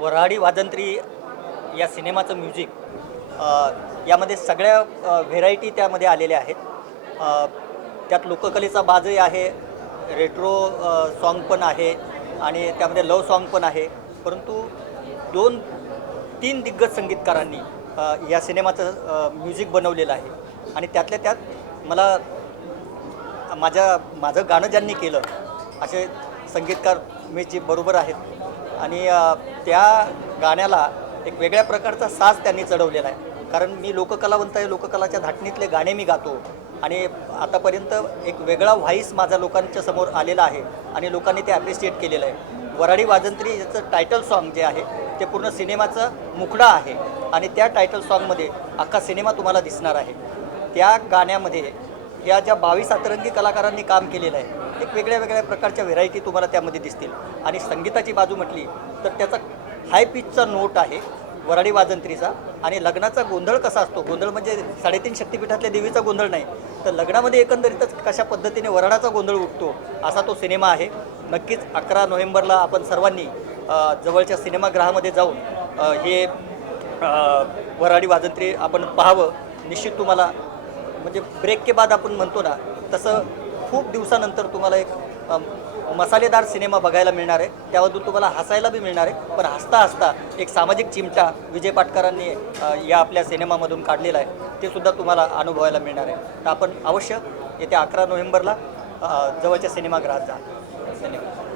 वऱ्हाडी वाजंत्री या सिनेमाचं म्युझिक यामध्ये सगळ्या व्हेरायटी त्यामध्ये आलेल्या आहेत. त्यात लोककलेचा बाजही आहे रेट्रो सॉन्ग पण आहे आणि त्यामध्ये लव सॉन्ग पण आहे. परंतु दोन तीन दिग्गज संगीतकारांनी या सिनेमाचं म्युझिक बनवलेलं आहे. आणि त्यातल्या त्यात मला माझ्या माझं गाणं ज्यांनी केलं असे संगीतकार मी जे बरोबर आहेत. आणि त्या गाण्याला एक वेगळ्या प्रकारचा साज त्यांनी चढवलेला आहे. कारण मी लोककलावंत आहे लोककलाच्या धाटणीतले गाणे मी गातो. आणि आतापर्यंत एक वेगळा व्हाईस माझा लोकांच्या समोर आलेला आहे आणि लोकांनी ते ॲप्रिशिएट केलेलं आहे. वराडी वाजंत्री याचं टायटल सॉन्ग जे आहे ते पूर्ण सिनेमाचं मुखडा आहे. आणि त्या टायटल सॉन्गमध्ये अख्खा सिनेमा तुम्हाला दिसणार आहे. त्या गाण्यामध्ये या ज्या बावीस अतरंगी कलाकारांनी काम केलेलं आहे एक वेगळ्या वेगळ्या प्रकारच्या व्हेरायटी तुम्हाला त्यामध्ये दिसतील. आणि संगीताची बाजू म्हटली तर त्याचा हाय पिचचा नोट आहे वराडी वाजंत्रीचा. आणि लग्नाचा गोंधळ कसा असतो? गोंधळ म्हणजे साडेतीन शक्तिपीठातल्या देवीचा गोंधळ नाही तर लग्नामध्ये एकंदरीतच कशा पद्धतीने वराडाचा गोंधळ उठतो असा तो सिनेमा आहे. नक्कीच अकरा नोव्हेंबरला आपण सर्वांनी जवळच्या सिनेमागृहामध्ये जाऊन हे वराडी वाजंत्री आपण पाहावं. निश्चित तुम्हाला म्हणजे ब्रेक के बाद आपण म्हणतो ना तसं खूप दिवसानंतर तुम्हाला एक मसालेदार सिनेमा बघायला मिळणार आहे. त्यामधून तुम्हाला हसायला बी मिळणार आहे. पण हसता हसता एक सामाजिक चिमटा विजय पाटकरांनी या आपल्या सिनेमामधून काढलेला आहे. ते सुद्धा तुम्हाला अनुभवायला मिळणार आहे. तर आपण अवश्य येत्या अकरा नोव्हेंबरला जवळच्या सिनेमागृहात जा. धन्यवाद.